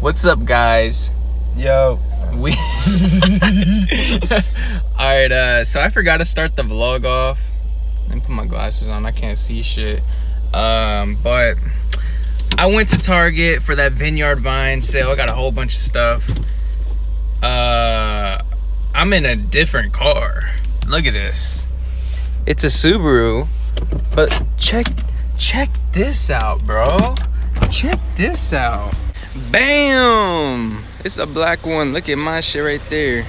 What's up, guys? Yo. We Alright, so I forgot to start the vlog off. Let me put my glasses on, I can't see shit. But I went to Target for that Vineyard Vine sale. I got a whole bunch of stuff. I'm in a different car. Look at this. It's a Subaru, but check this out, bro. Check this out. Bam! It's a black one. Look at my shit right there.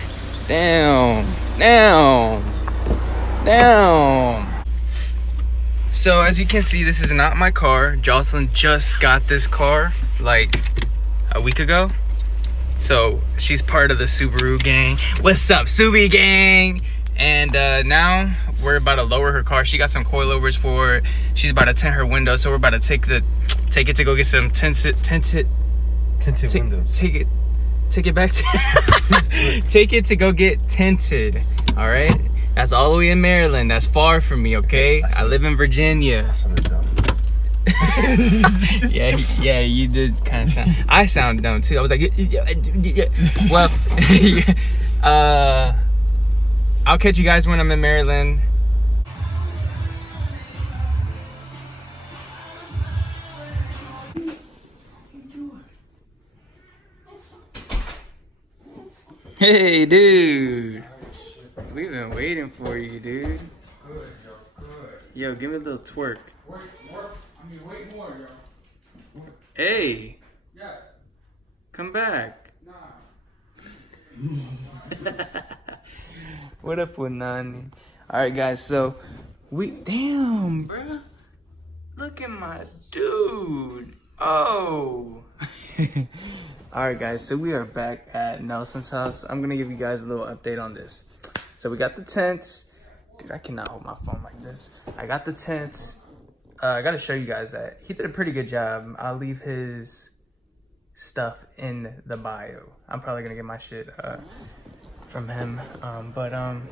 Damn. So as you can see, this is not my car. Jocelyn just got this car like a week ago. So she's part of the Subaru gang. What's up, Subi gang? And now we're about to lower her car. She got some coilovers for it. She's about to tint her window. So we're about to take it to go get some tinted windows. Take it back to take it to go get tinted. All right, that's all the way in Maryland. That's far from me. Okay, I live in Virginia. yeah, you did kind of sound. I sound dumb too. I was like, yeah. Well, I'll catch you guys when I'm in Maryland. Hey, dude. We've been waiting for you, dude. Good. Yo, give me a little twerk. Wait more, yo. Hey. Yes. Come back. Nah. What up with Nani? Alright, guys, so damn, bruh. Look at my dude. Oh. Alright, guys, so we are back at Nelson's house. I'm gonna give you guys a little update on this. So we got the tents. Dude, I cannot hold my phone like this. I got the tents. I gotta show you guys that he did a pretty good job. I'll leave his stuff in the bio. I'm probably gonna get my shit from him. But I'm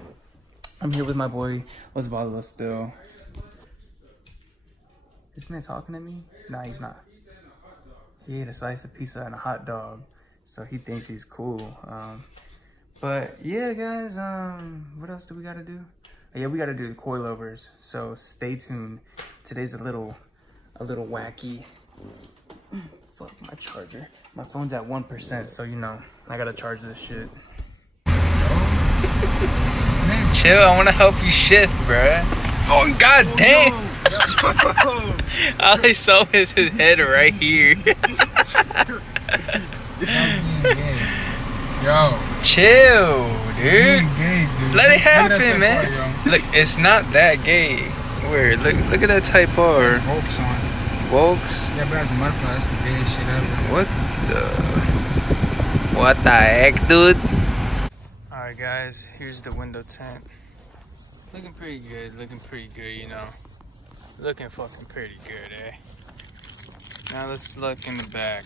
here with my boy Osvaldo still. This man talking to me? Nah, he's not. He ate a slice of pizza and a hot dog, so he thinks he's cool. But yeah, guys, what else do we gotta do? Yeah, we gotta do the coilovers, so stay tuned. Today's a little wacky. Fuck my charger. My phone's at 1%, so you know, I gotta charge this shit. Man, chill, I wanna help you shift, bruh. Oh, god damn! All I saw was his head right here. Yo. Chill, dude. Gay, dude. Let it happen, man. Look, it's not that gay. Where? Look at that Type R. Volks on. Volks? Yeah, but that's mudfly. That's the gayest shit ever. What the heck, dude? Alright, guys. Here's the window tint. Looking pretty good, you know. Looking fucking pretty good, eh? Now let's look in the back.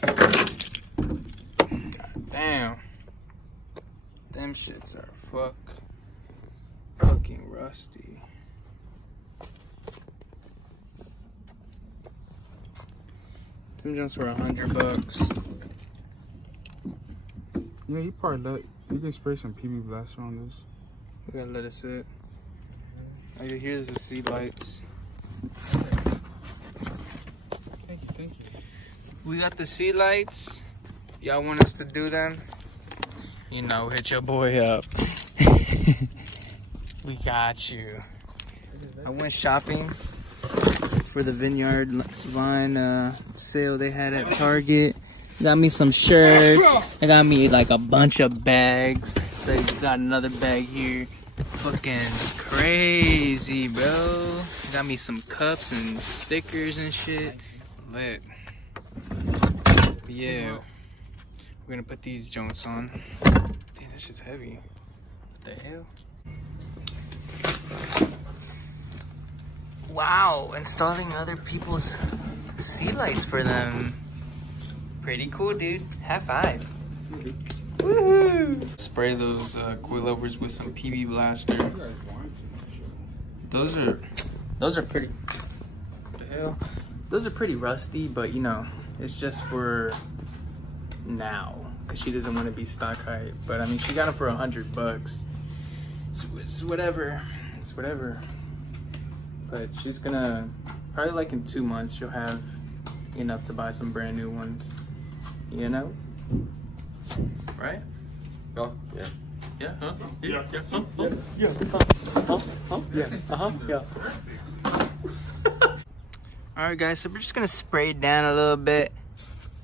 God damn. Them shits are fucking rusty. Them jumps were $100. Yeah, you probably you can spray some PB blaster on this. We gotta let it sit. Oh, yeah, here's the seat lights. Thank you. We got the seat lights. Y'all want us to do them? You know, hit your boy up. We got you. I went shopping for the Vineyard Vine sale they had at Target. Got me some shirts. I got me like a bunch of bags. They got another bag here. Fucking crazy, bro. Got me some cups and stickers and shit. Lit. Yeah. We're gonna put these joints on. Damn, that shit's heavy. What the hell? Wow, installing other people's sea lights for them. Pretty cool, dude. High five. Woohoo! Spray those coilovers with some PB blaster. Those are pretty. What the hell? Those are pretty rusty, but you know, it's just for now because she doesn't want to be stock height. But I mean, she got them for $100. So it's whatever. It's whatever. But she's gonna probably like in 2 months she'll have enough to buy some brand new ones. You know? Right? Oh, yeah. Yeah, huh? Yeah. Yeah, huh? Huh? Yeah, huh? Yeah, uh-huh, yeah. Alright guys, so we're just gonna spray it down a little bit.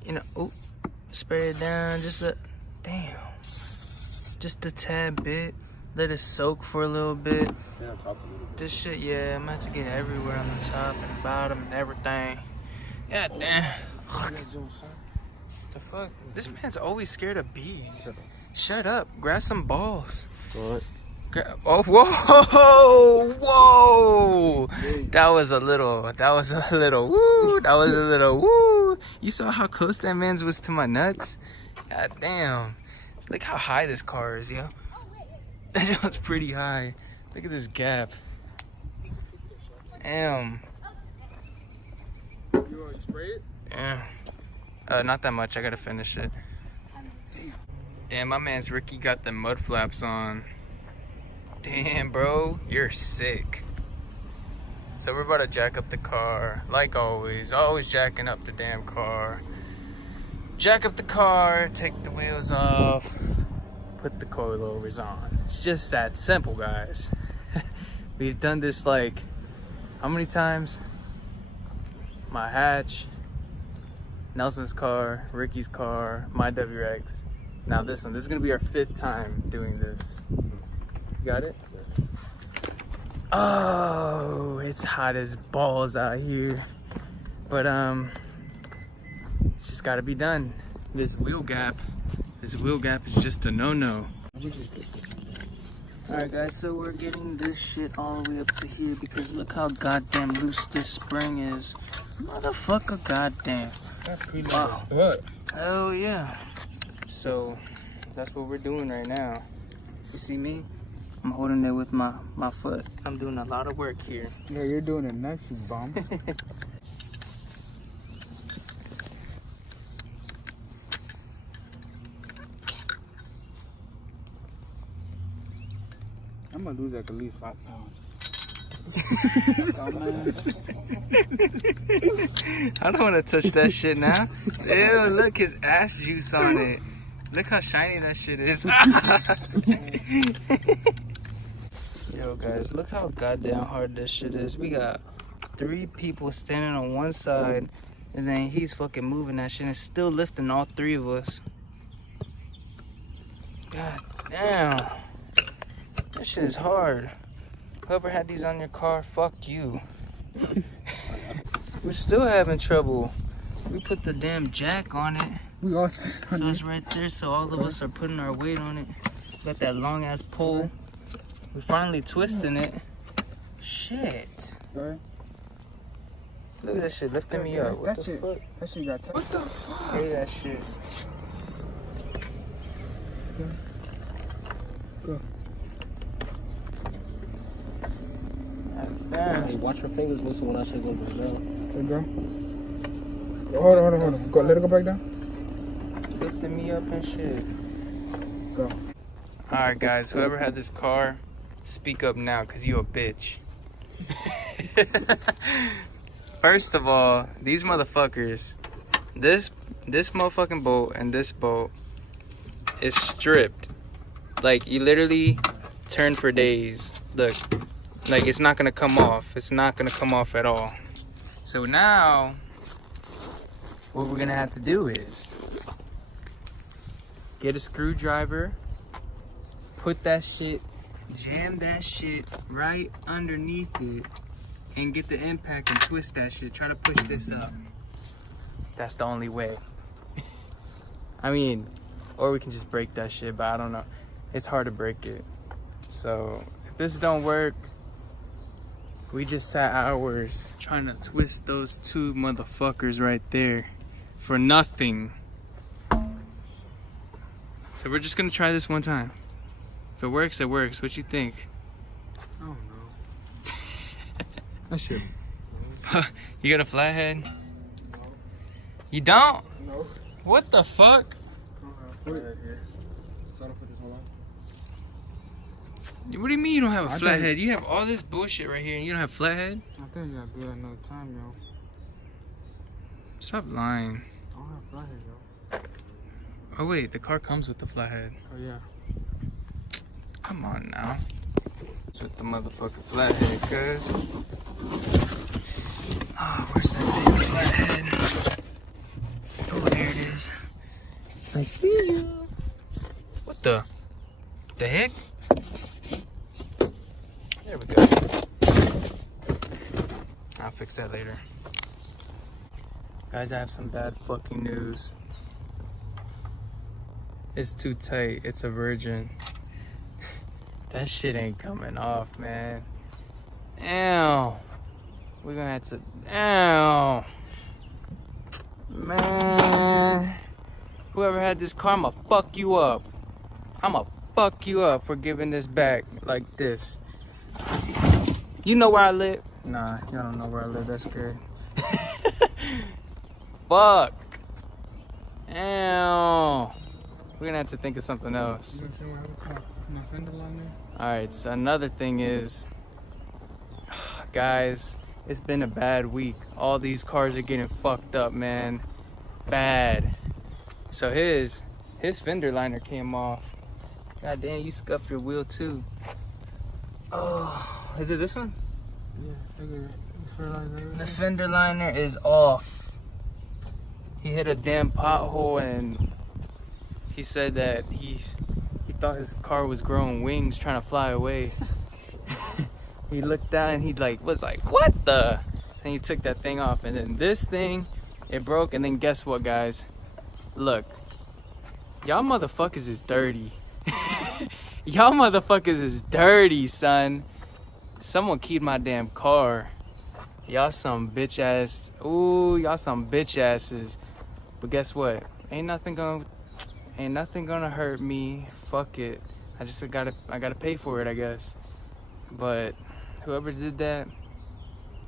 You know, oh, spray it down just a, damn. Just a tad bit. Let it soak for a little bit. Yeah, on top a little bit. This shit, yeah, I'm about to get everywhere on the top and bottom and everything. God damn. The fuck? This man's always scared of bees. Shut up. Grab some balls. What? Oh, whoa, whoa. That was a little, woo. That was a little, woo. You saw how close that man's was to my nuts? God damn. Look how high this car is, yo. That was pretty high. Look at this gap. Damn. You spray it? Yeah. Not that much. I gotta finish it. Damn, my man's Ricky got the mud flaps on. Damn, bro, you're sick. So we're about to jack up the car, like always jacking up the damn car. Jack up the car, take the wheels off, put the coilovers on. It's just that simple, guys. We've done this like, how many times? My hatch, Nelson's car, Ricky's car, my WRX. Now this one. This is gonna be our 5th time doing this. Got it? Oh, it's hot as balls out here. But it's just gotta be done. This wheel gap is just a no-no. Alright guys, so we're getting this shit all the way up to here because look how goddamn loose this spring is. Motherfucker, goddamn. Wow. Hell yeah. So that's what we're doing right now. You see me? I'm holding it with my foot. I'm doing a lot of work here. Yeah, you're doing it next, you bum. I'm gonna lose like at least 5 pounds. I don't want to touch that shit now. Ew, look, his ass juice on it. Look how shiny that shit is. Yo guys, look how goddamn hard this shit is. We got 3 people standing on one side and then he's fucking moving that shit and it's still lifting all 3 of us. God damn. That shit is hard. Whoever had these on your car, fuck you. We're still having trouble. We put the damn jack on it. We all So it's right there, so all of us are putting our weight on it. Got that long ass pole. We're finally twisting it. Shit. Sorry. Look at that shit lifting me up. What That the shit, fuck? that shit got What the fuck? Hey, that shit. Go. Damn. Hey, watch your fingers listen when I should go back down. There you go. Hold on. Go, let it go back down. Lifting me up and shit. Go. Alright guys, whoever had this car, speak up now because you a bitch. First of all, these motherfuckers, this motherfucking bolt and this bolt is stripped. Like, you literally turn for days. Look, like it's not gonna come off. It's not gonna come off at all. So now, what we're gonna have to do is get a screwdriver, put that shit, jam that shit right underneath it, and get the impact and twist that shit. Try to push this up. That's the only way. I mean, or we can just break that shit, but I don't know. It's hard to break it. So if this don't work, we just sat hours trying to twist those 2 motherfuckers right there for nothing. So we're just gonna try this one time. If it works, it works. What you think? I don't know. That shit. You got a flathead? You don't? No. What the fuck? Flathead here. So I don't put this one on. What do you mean you don't have a flathead? You have all this bullshit right here and you don't have flathead? I think you gotta do that another time, yo. Stop lying. I don't have flathead, yo. Oh wait, the car comes with the flathead. Oh yeah. Come on now. It's with the motherfucking flathead, cuz. Oh, where's that damn flathead? Oh, there it is. I see you. What the heck? There we go. I'll fix that later. Guys, I have some bad fucking news. It's too tight. It's a virgin. That shit ain't coming off, man. Ow. We're gonna have to. Ow. Man. Whoever had this car, I'ma fuck you up. I'ma fuck you up for giving this back like this. You know where I live? Nah, y'all don't know where I live. That's good. Fuck. Ow. We're gonna have to think of something else. Alright, so another thing is, guys, it's been a bad week. All these cars are getting fucked up, man. Bad. So his fender liner came off. God damn, you scuffed your wheel too. Oh, is it this one? Yeah, the fender liner is off. He hit a damn pothole and he said that he thought his car was growing wings trying to fly away. He looked down and he was like, what the? And he took that thing off, and then this thing, it broke. And then guess what, guys? Look, y'all motherfuckers is dirty. Y'all motherfuckers is dirty, son. Someone keyed my damn car. Y'all some bitch ass. Ooh, y'all some bitch asses. But guess what? Ain't nothing gonna hurt me. Fuck it. I gotta pay for it, I guess. But whoever did that,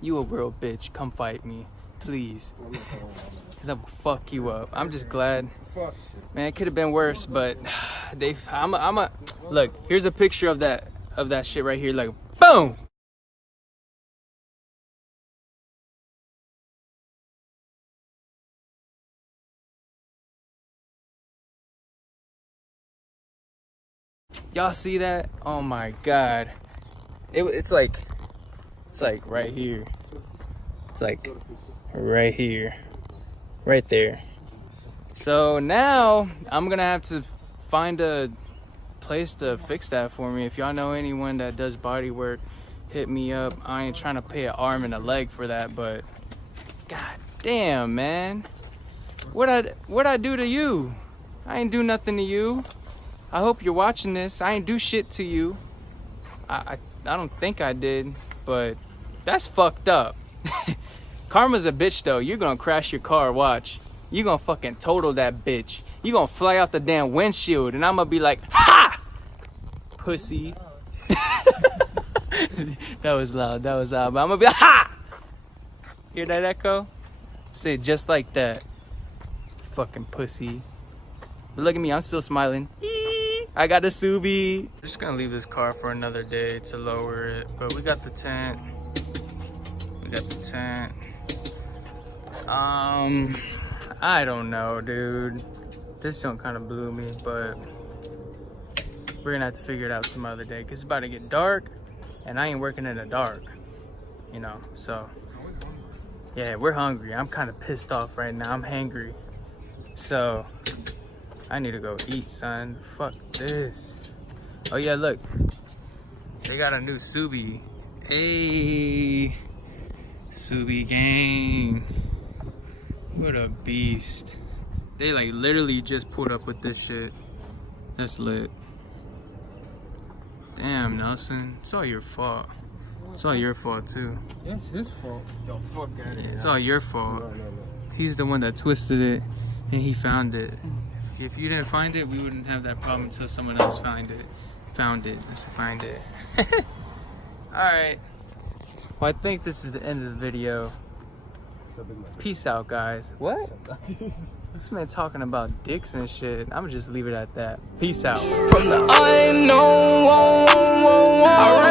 you a real bitch. Come fight me, please. Cause I will fuck you up. I'm just glad. Man, it could have been worse, but look. Here's a picture of that shit right here. Like, boom. Y'all see that? Oh my god. It's like right here. It's like right here. Right there. So now I'm gonna have to find a place to fix that for me. If y'all know anyone that does body work, hit me up. I ain't trying to pay an arm and a leg for that, but god damn, man. What'd I do to you? I ain't do nothing to you. I hope you're watching this. I ain't do shit to you. I don't think I did, but that's fucked up. Karma's a bitch though. You're gonna crash your car, watch. You gonna fucking total that bitch. You gonna fly out the damn windshield and I'm gonna be like, ha! Pussy. That was loud, but I'm gonna be like, ha! Hear that echo? Say it just like that. Fucking pussy. But look at me, I'm still smiling. I got a Subi. I'm just gonna leave this car for another day to lower it, but we got the tent. I don't know, dude. This junk kind of blew me, but we're gonna have to figure it out some other day, cause it's about to get dark and I ain't working in the dark, you know. So yeah, we're hungry. I'm kind of pissed off right now. I'm hangry, so I need to go eat, son. Fuck this. Oh yeah, look. They got a new Subi. Hey, Subi gang. What a beast. They like literally just pulled up with this shit. That's lit. Damn, Nelson. It's all your fault. It's all your fault too. Yeah, it's his fault. The fuck out of here. It's all your fault. No. He's the one that twisted it and he found it. If you didn't find it, we wouldn't have that problem until someone else found it. Let's find it. Alright. Well, I think this is the end of the video. Peace out, guys. What? This man talking about dicks and shit. I'm gonna just leave it at that. Peace out. From the unknown, I